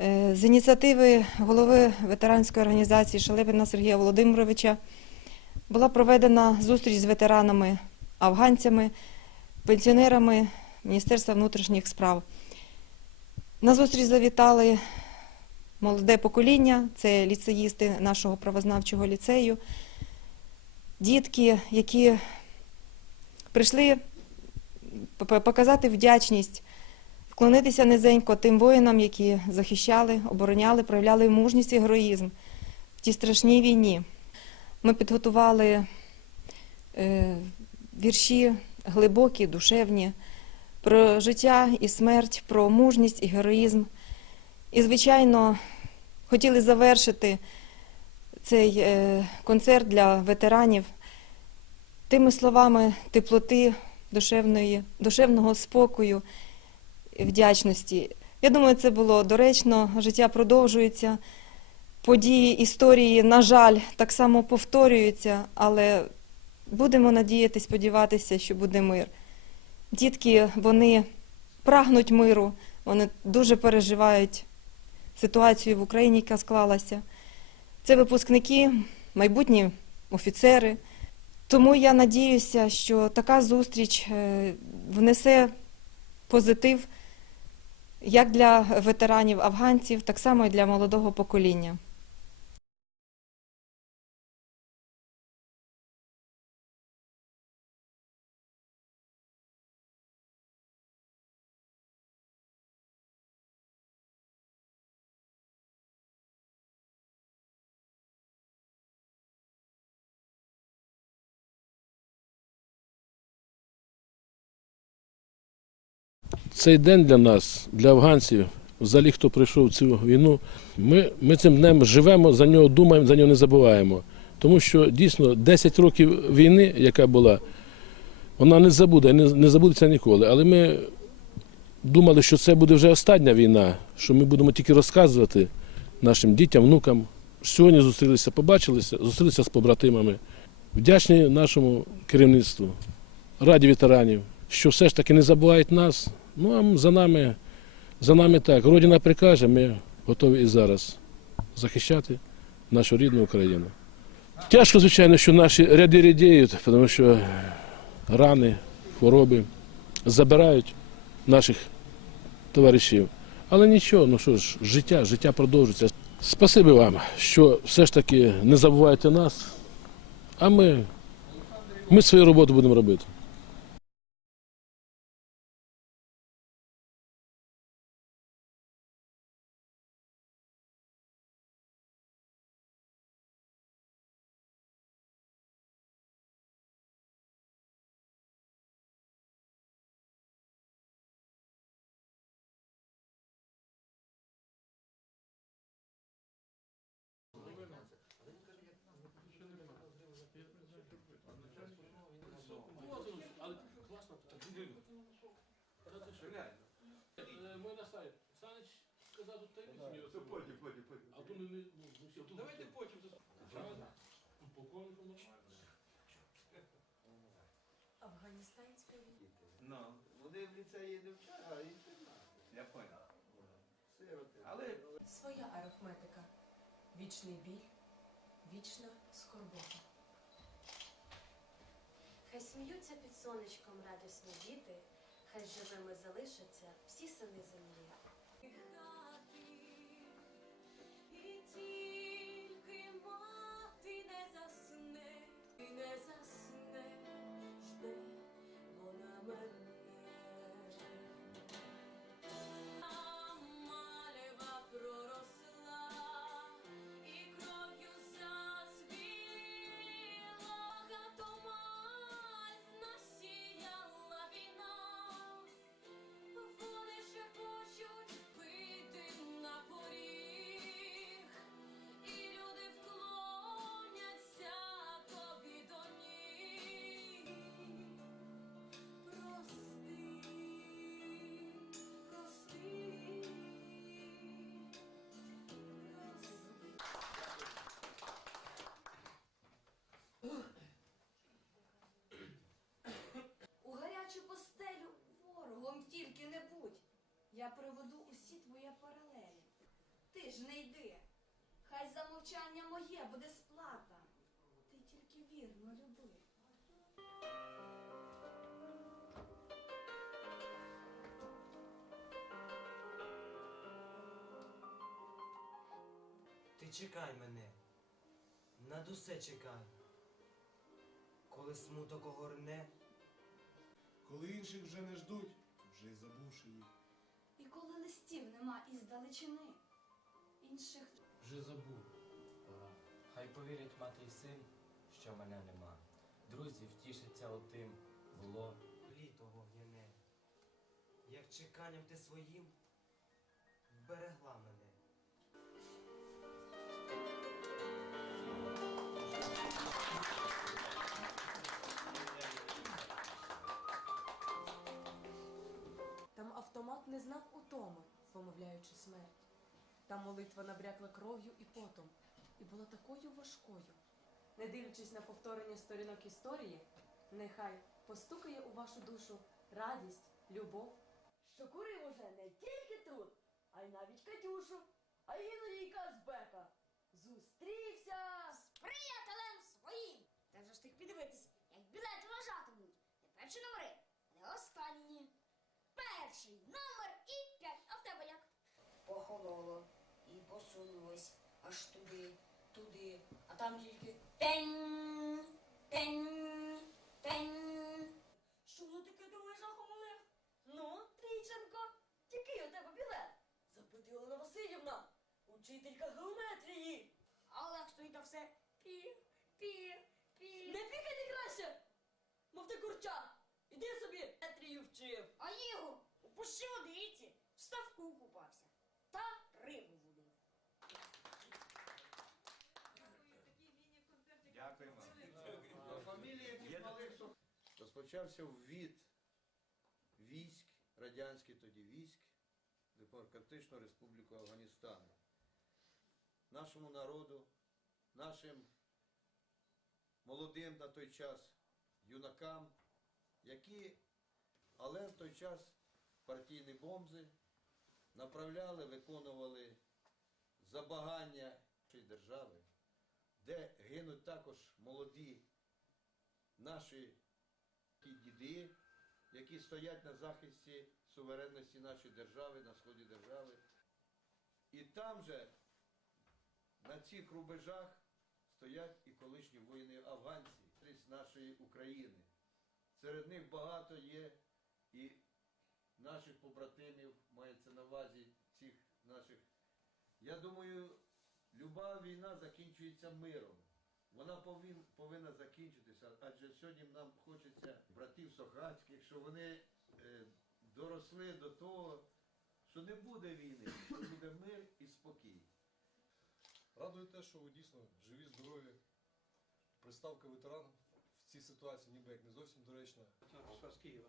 Е, З ініціативи голови ветеранської організації Шалепіна Сергія Володимировича була проведена зустріч з ветеранами, афганцями, пенсіонерами Міністерства внутрішніх справ. На зустріч завітали молоде покоління, це ліцеїсти нашого правознавчого ліцею, дітки, які прийшли показати вдячність, вклонитися низенько тим воїнам, які захищали, обороняли, проявляли мужність і героїзм в тій страшній війні. Ми підготували е, вірші глибокі, душевні, про життя і смерть, про мужність і героїзм. І, звичайно, хотіли завершити цей е, концерт для ветеранів тими словами теплоти, душевної, душевного спокою вдячності. Я думаю, це було доречно. Життя продовжується. Події історії, на жаль, так само повторюються, але будемо надіяти, сподіватися, що буде мир. Дітки, вони прагнуть миру, вони дуже переживають ситуацію в Україні, яка склалася. Це випускники, майбутні офіцери. Тому я надіюся, що така зустріч е, внесе позитив як для ветеранів афганців, так само і для молодого покоління. Цей день для нас, для афганців, взагалі, хто прийшов в цю війну, ми, ми цим днем живемо, за нього думаємо, за нього не забуваємо. Тому що дійсно 10 років війни, яка була, вона не забуде, не, не забудеться ніколи. Але ми думали, що це буде вже остання війна, що ми будемо тільки розказувати нашим дітям, внукам. Сьогодні зустрілися, побачилися, зустрілися з побратимами. Вдячні нашому керівництву, раді ветеранів, що все ж таки не забувають нас. Ну а за нами, за нами так. Родина прикаже, ми готові і зараз захищати нашу рідну Україну. Тяжко, звичайно, що наші ряди рідіють, тому що рани, хвороби забирають наших товаришів. Але нічого, ну що ж, життя, життя продовжується. Спасибі вам, що все ж таки не забуваєте нас, а ми, ми свою роботу будемо робити. Потім, потім, потім. А тут. Давайте потім. Афганістанська війна. Ну, вони в ліцеї не вчать, а інтернат. Я понял. Сироти. Але Своя арифметика. Вічний біль, вічна скорбота. Хай сміються під сонечком радісні діти, хай живими залишаться всі сини землі. Я приведу усі твої паралелі. Ти ж не йди. Хай за мовчання моє буде сплата. Ти тільки вірно люби. Ти чекай мене, над усе чекай, коли смуток огорне, коли інших вже не ждуть, вже й забувши їх. І коли листів нема із далечини, інших вже забув. Хай повірять мати й син, що мене нема. Друзі втішаться отим, було літо вогняне. Як чеканням ти своїм вберегла мене. Автомат не знав утоми, помовляючи смерть. Там молитва набрякла кров'ю і потом, і була такою важкою. Не дивлячись на повторення сторінок історії, нехай постукає у вашу душу радість, любов. що курив уже не тільки тут, а й навіть Катюшу, а іноді й Казбека. Зустрівся з приятелем своїм. Та вже ж тих піддивитись, як білети вважатимуть. Не перші номери, не останні. Перший номер і п'ять. А в тебе як? Похололо і посунулось аж туди, туди, а там тільки тень, тень, тень. Що воно таке думаєш, Олег? Ну, Трійченко, який у тебе білет? Запитує Олена Васильівна, учителька геометрії. А Олег стоїть та все пі, пі, пі. Не пікай ти краще, мов ти курча. Іди собі геометрію вчив. А Ігор у пущі водиці в Розпочався ввід військ, радянських тоді військ, Демократичну Республіку Афганістан. Нашому народу, нашим молодим на той час юнакам, які, але в той час партійні бомзи направляли, виконували забагання нашої держави де гинуть також молоді наші ті діди, які стоять на захисті суверенності нашої держави, на сході держави. І там же, на цих рубежах, стоять і колишні воїни афганці з нашої України. Серед них багато є і наших побратимів, мається на увазі цих наших. Я думаю, Люба війна закінчується миром. Вона повин, повинна закінчитися, адже сьогодні нам хочеться братів Сохацьких, що вони е, доросли до того, що не буде війни, що буде мир і спокій. Радує те, що ви дійсно живі, здорові. Приставка ветеран в цій ситуації ніби як не зовсім доречна. Написав з Києва.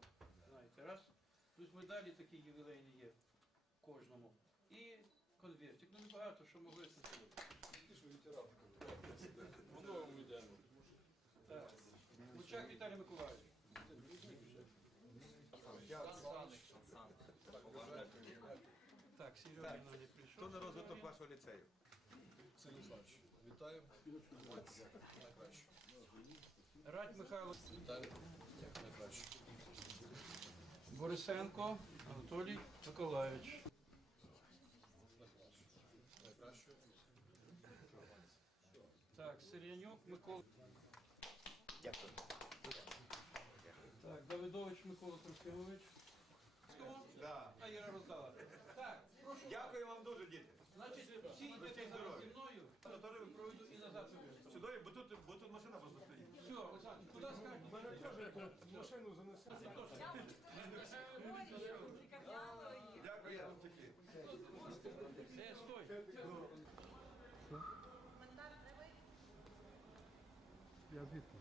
Знаєте, раз. Плюс медалі такі ювілейні є кожному. І конвертик. Ну небагато, що могли це зробити. Ви ветеран. По-новому йдемо. Так. Лучак Віталій Миколаївич. Так, Серега не прийшов. Хто на розвиток вашого ліцею? Сергій Олександрович, вітаю. Найкраще. Радь Михайло Вітаю. Найкраще. Борисенко Анатолій Миколаївич. Найкраще. Так, Сирянюк Микола. Дякую. Так, Давидович Микола Трохимович. Да. А Іра роздала. Так, прошу. Дякую вам дуже, діти. Значить, всі йдете зараз зі мною, проведу і назад Сюди, бо тут, бо тут машина просто стоїть. Все, Олександр, куди скажете? Я звідки?